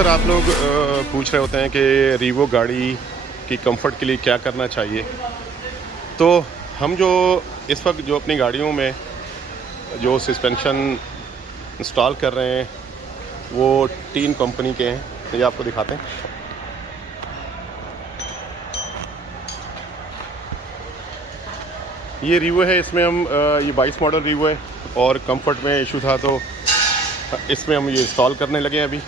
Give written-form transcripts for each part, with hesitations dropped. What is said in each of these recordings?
अक्सर आप लोग पूछ रहे होते हैं कि रीवो गाड़ी की कंफर्ट के लिए क्या करना चाहिए। तो हम जो इस वक्त जो अपनी गाड़ियों में जो सस्पेंशन इंस्टॉल कर रहे हैं वो 3 कंपनी के हैं। तो ये आपको दिखाते हैं। ये रीवो है, इसमें हम ये 22 मॉडल रीवो है और कंफर्ट में इशू था तो इसमें हम ये इंस्टॉल करने लगे हैं। अभी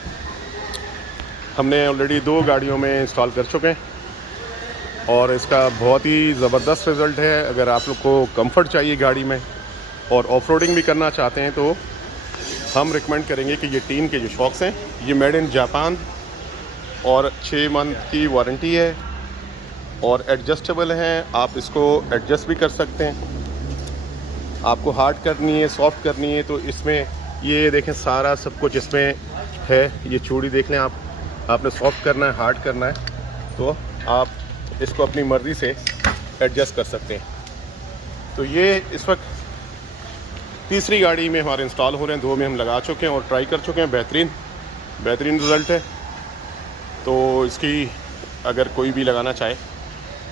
हमने ऑलरेडी 2 गाड़ियों में इंस्टॉल कर चुके हैं और इसका बहुत ही ज़बरदस्त रिज़ल्ट है। अगर आप लोग को कंफर्ट चाहिए गाड़ी में और ऑफ रोडिंग भी करना चाहते हैं तो हम रिकमेंड करेंगे कि ये 3 के जो शॉक्स हैं ये मेड इन जापान और 6 मंथ की वारंटी है और एडजस्टेबल हैं। आप इसको एडजस्ट भी कर सकते हैं। आपको हार्ड करनी है, सॉफ्ट करनी है तो इसमें ये देखें सारा सब कुछ इसमें है। ये चूड़ी देख लें आप, आपने सॉफ्ट करना है, हार्ड करना है तो आप इसको अपनी मर्ज़ी से एडजस्ट कर सकते हैं। तो ये इस वक्त तीसरी गाड़ी में हमारे इंस्टॉल हो रहे हैं। 2 में हम लगा चुके हैं और ट्राई कर चुके हैं। बेहतरीन रिज़ल्ट है। तो इसकी अगर कोई भी लगाना चाहे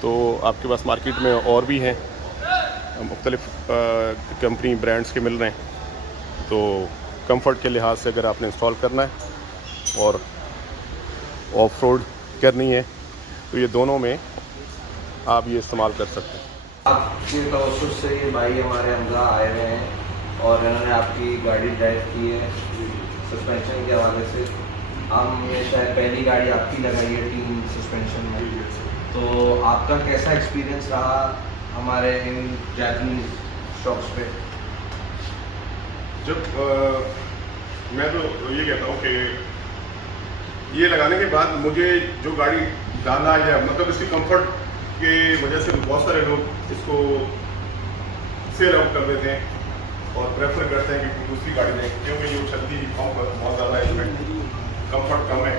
तो आपके पास मार्केट में और भी हैं, मुख्तलिफ़ कंपनी ब्रांड्स के मिल रहे हैं। तो कंफर्ट के लिहाज से अगर आपने इंस्टॉल करना है और ऑफ रोड करनी है तो ये दोनों में आप ये इस्तेमाल कर सकते हैं। आपके तवज्जुह से ये भाई हमारे हमजा आए हुए हैं और इन्होंने आपकी गाड़ी ड्राइव की है सस्पेंशन के हवाले से। हम ये शायद पहली गाड़ी आपकी लगाई है 3 सस्पेंशन में, तो आपका कैसा एक्सपीरियंस रहा हमारे इन जापानीज शॉप्स पे? जब मैं तो ये कहता हूँ कि ये लगाने के बाद मुझे जो गाड़ी डाला है मतलब इसकी कंफर्ट के वजह से बहुत सारे लोग इसको सेल आउट कर देते हैं और प्रेफर करते हैं कि दूसरी गाड़ी लें क्योंकि ये चलती बहुत ज़्यादा है, इसमें कंफर्ट कम है।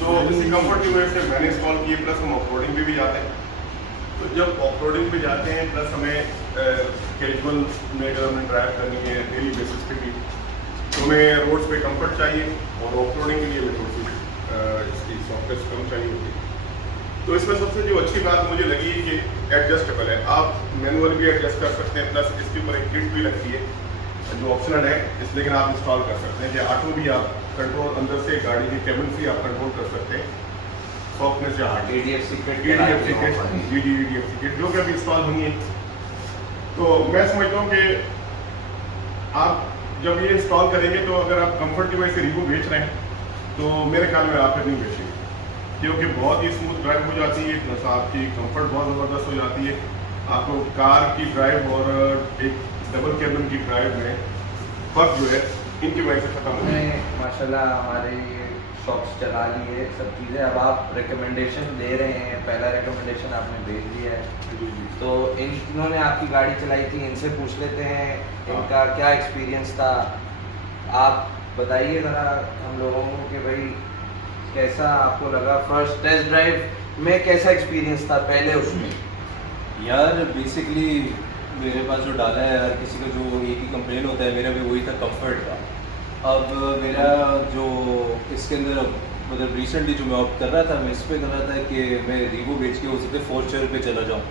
तो इसी कंफर्ट की वजह से मैंने इंस्टॉल किए। प्लस हम ऑफ रोडिंग भी जाते हैं। तो जब ऑफ रोडिंग भी जाते हैं प्लस हमें कैजुअल में अगर हमें ड्राइव करनी है डेली बेसिस पे भी तो हमें रोड्स पे कंफर्ट चाहिए और ऑफ रोडिंग के लिए हमें थोड़ी सी इसकी सॉफ्टवेयर कम चाहिए होती है। तो इसमें सबसे जो अच्छी बात मुझे लगी कि एडजस्टेबल है। आप मैनुअल भी एडजस्ट कर सकते हैं। प्लस इसके ऊपर एक किट भी लगती है जो ऑप्शनल है लेकिन आप इंस्टॉल कर सकते हैं कि ऑटो भी आप कंट्रोल अंदर से गाड़ी के केबिन से आप कंट्रोल कर सकते हैं। सॉफ्टनेस या हार्ड ADFC किट जो कि अभी इंस्टॉल हुई है। तो मैं समझता हूँ कि आप जब ये इंस्टॉल करेंगे तो अगर आप कंफर्ट की वजह से रीवो बेच रहे हैं तो मेरे ख्याल में आप नहीं बेचेंगे क्योंकि बहुत ही स्मूथ ड्राइव हो जाती है। प्लस आपकी कंफर्ट बहुत ज़बरदस्त हो जाती है। आपको कार की ड्राइव और एक डबल कैबिन की ड्राइव में फ़र्क जो है इनकी वजह से ख़त्म हो गया। माशाल्लाह हमारे शॉप्स चला ली है सब चीज़ें। अब आप रिकमेंडेशन दे रहे हैं, पहला रिकमेंडेशन आपने भेज दिया है तो इन्होंने आपकी गाड़ी चलाई थी, इनसे पूछ लेते हैं इनका क्या एक्सपीरियंस था। आप बताइए ज़रा हम लोगों को कि भाई कैसा आपको लगा फर्स्ट टेस्ट ड्राइव में, कैसा एक्सपीरियंस था पहले उसमें? यार बेसिकली मेरे पास जो डाला है हर किसी का जो एक ही कंप्लेन होता है, मेरा भी वही था कंफर्ट का। अब मेरा जो इसके अंदर मतलब रिसेंटली जो मैं ऑप्ट कर रहा था, मैं इस पर कर रहा था कि मैं रीवो बेच के उस पर फॉर्च्यूनर पे चला जाऊँ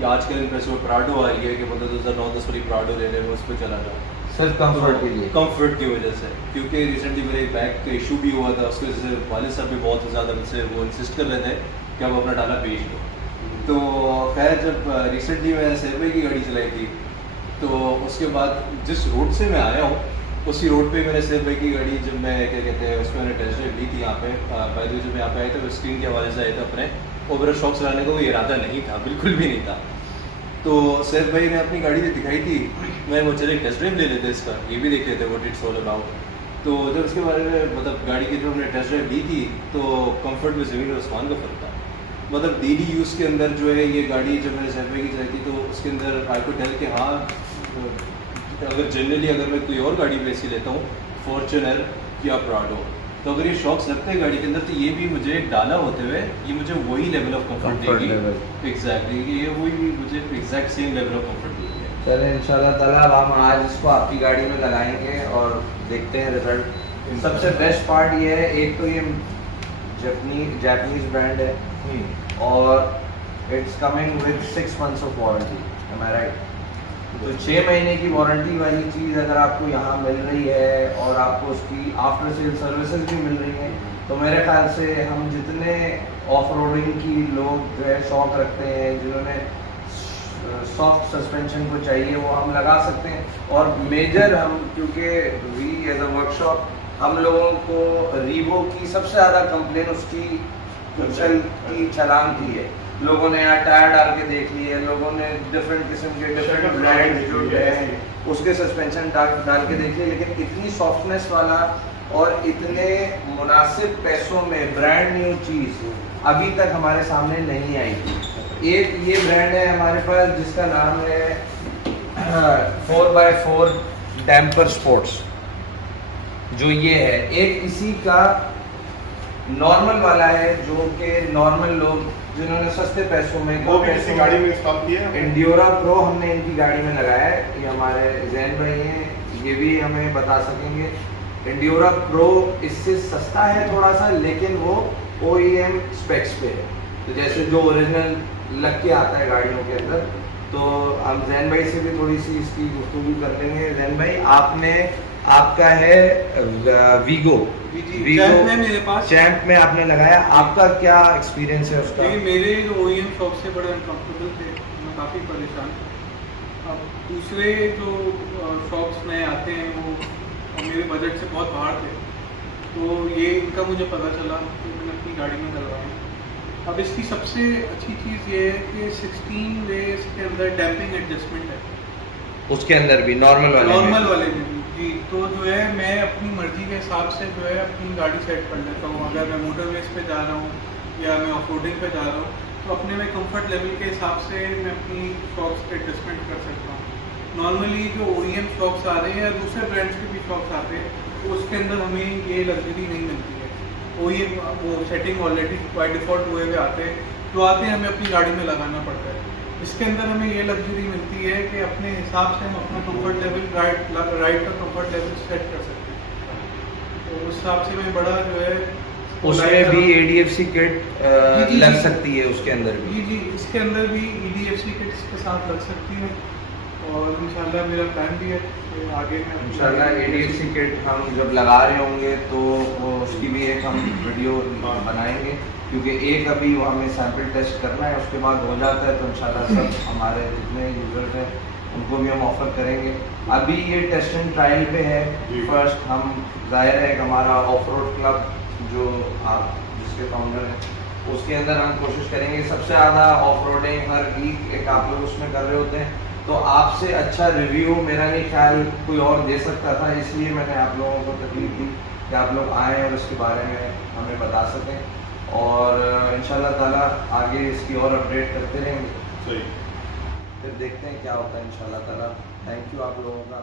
या आजकल पैसे वो प्राडो आ रही है कि मतलब 2009-10 वाली प्राडो ले रहे हैं, उस पर चला जाऊँ सिर्फ कंफर्ट के लिए। कंफर्ट की वजह से, क्योंकि रिसेंटली मेरे बैक का इशू भी हुआ था, उसकी वजह से वालिद साहब भी बहुत ज़्यादा मुझसे वो इंसिस्ट कर रहे थे कि आप अपना डाला बेच दो। तो खैर जब रिसेंटली मैं सेवे की गाड़ी चलाई थी तो उसके बाद जिस रोड से मैं आया हूँ उसी रोड पे मैंने सेवे की गाड़ी जब मैं क्या कहते हैं उसमें मैंने टेस्ट ड्राइव ली थी यहाँ पे। बाय द वे जब यहाँ पे आए थे तो स्क्रीन के हवाले से आए थे अपने, और मेरा शौक चलाने का कोई इरादा नहीं था, बिल्कुल भी नहीं था। तो सैफ भाई ने अपनी गाड़ी दिखाई थी, मैं वो चले टेस्ट ड्राइव ले लेते इसका, ये भी देख लेते व्हाट इट्स ऑल अबाउट। तो जब उसके बारे में मतलब गाड़ी की जो हमने टेस्ट ड्राइव ली थी तो कंफर्ट में ज़मीन और आसमान का फ़र्क था। मतलब डेली यूज़ के अंदर जो है ये गाड़ी जब मैंने सैफ भाई की चलाई थी तो उसके अंदर आई को टेल कि हाँ अगर जनरली अगर मैं कोई और गाड़ी में ऐसी लेता हूँ फॉर्च्यूनर या प्राडो तो अगर ये शॉक्स लगते हैं गाड़ी के अंदर तो ये भी मुझे डाला होते हुए ये मुझे वही लेवल ऑफ कंफर्ट देगी। एग्जैक्टली ये वही मुझे exact same level of comfort देगी। चलें इंशाल्लाह ताला अब हम आज इसको आपकी गाड़ी में लगाएंगे और देखते हैं रिजल्ट सबसे बेस्ट पार्ट ये है, एक तो ये जापानीज ब्रांड है और it's coming with 6 months of warranty, am I right? तो 6 महीने की वारंटी वाली चीज़ अगर आपको यहाँ मिल रही है और आपको उसकी आफ्टर सेल सर्विसेज भी मिल रही हैं, तो मेरे ख्याल से हम जितने ऑफ रोडिंग की लोग जो है शौक रखते हैं, जिन्होंने सॉफ्ट सस्पेंशन को चाहिए, वो हम लगा सकते हैं। और मेजर हम, क्योंकि वी एज अ वर्कशॉप, हम लोगों को रीबो की सबसे ज़्यादा कंप्लेन उसकी छलांग की है। लोगों ने यहाँ टायर डाल के देख लिए, लोगों ने डिफरेंट किस्म के डिफरेंट ब्रांड जो है उसके सस्पेंशन डाल के देख लिए, लेकिन इतनी सॉफ्टनेस वाला और इतने मुनासिब पैसों में ब्रांड न्यू चीज़ अभी तक हमारे सामने नहीं आई थी। एक ये ब्रांड है हमारे पास जिसका नाम है 4x4 डैम्पर स्पोर्ट्स, जो ये है। एक इसी का नॉर्मल वाला है, जो कि नॉर्मल लोग जिन्होंने सस्ते पैसों में वो भी इसी गाड़ी में इंस्टॉल किया है। इंड्योरा प्रो हमने इनकी गाड़ी में लगाया है। ये हमारे जैन भाई हैं, ये भी हमें बता सकेंगे। इंड्योरा प्रो इससे सस्ता है थोड़ा सा, लेकिन वो OEM स्पेक्स पे है, तो जैसे जो ओरिजिनल लग के आता है गाड़ियों के अंदर। तो हम जैन भाई से भी थोड़ी सी इसकी गुफ्तगू कर लेंगे। जैन भाई, आपका है वीगो चैंप में मेरे पास चैंप में आपने लगाया, आपका क्या एक्सपीरियंस है उसका? मेरे जो OEM शॉप से बड़े अनकम्फर्टेबल थे, मैं काफ़ी परेशान। अब दूसरे जो शॉप्स नए आते हैं वो मेरे बजट से बहुत बाहर थे, तो ये इनका मुझे पता चला कि मैंने अपनी गाड़ी में डलवाया। अब इसकी सबसे अच्छी चीज़ ये है कि 16 वेज के अंदर डैम्पिंग एडजस्टमेंट है, उसके अंदर भी नॉर्मल वाले में भी जी। तो जो है मैं अपनी मर्जी के हिसाब से जो है अपनी गाड़ी सेट कर लेता हूँ। अगर मैं मोटरवेज पे जा रहा हूँ या मैं ऑफ रोडिंग पे जा रहा हूँ, तो अपने में कंफर्ट लेवल के हिसाब से मैं अपनी शॉक्स पे एडजस्टमेंट कर सकता हूँ। नॉर्मली जो OEM शॉक्स आ रहे हैं या दूसरे ब्रांड्स के भी शॉक्स आते हैं, तो उसके अंदर हमें ये लग्जरी नहीं मिलती है। OEM वो सेटिंग ऑलरेडी बाय डिफ़ॉल्ट हुए हुए आते हैं, तो आते हैं हमें अपनी गाड़ी में लगाना पड़ता है। इसके अंदर हमें ये लग्जरी मिलती है कि अपने हिसाब से हम अपना कंफर्ट लेवल राइड का कंफर्ट लेवल सेट कर सकते हैं। तो उस हिसाब से मैं बड़ा जो है उसमें भी ADFC किट लग सकती है उसके अंदर भी। जी, इसके अंदर भी ADFC किट इसके साथ लग सकती है, और इंशाल्लाह मेरा प्लान भी है कि आगे में इंशाल्लाह ADFC किट हम जब लगा रहे होंगे तो उसकी भी एक हम वीडियो बनाएंगे, क्योंकि एक अभी वो हमें सैंपल टेस्ट करना है, उसके बाद हो जाता है तो इंशाल्लाह सब हमारे जितने यूज़र्स हैं उनको भी हम ऑफ़र करेंगे। अभी ये टेस्ट एंड ट्रायल पे है। फर्स्ट हम ज़ाहिर है कि हमारा ऑफ रोड क्लब जो आप जिसके फाउंडर हैं, उसके अंदर हम कोशिश करेंगे सबसे ज़्यादा ऑफ रोडिंग हर वीक एक आप लोग उसमें कर रहे होते हैं, तो आपसे अच्छा रिव्यू मेरा नहीं ख्याल कोई और दे सकता था, इसलिए मैंने आप लोगों को तकलीफ दी कि आप लोग आएँ और इसके बारे में हमें बता सकें, और इंशाल्लाह ताला आगे इसकी और अपडेट करते रहेंगे। सही, फिर देखते हैं क्या होता है इंशाल्लाह ताला। थैंक यू आप लोगों का।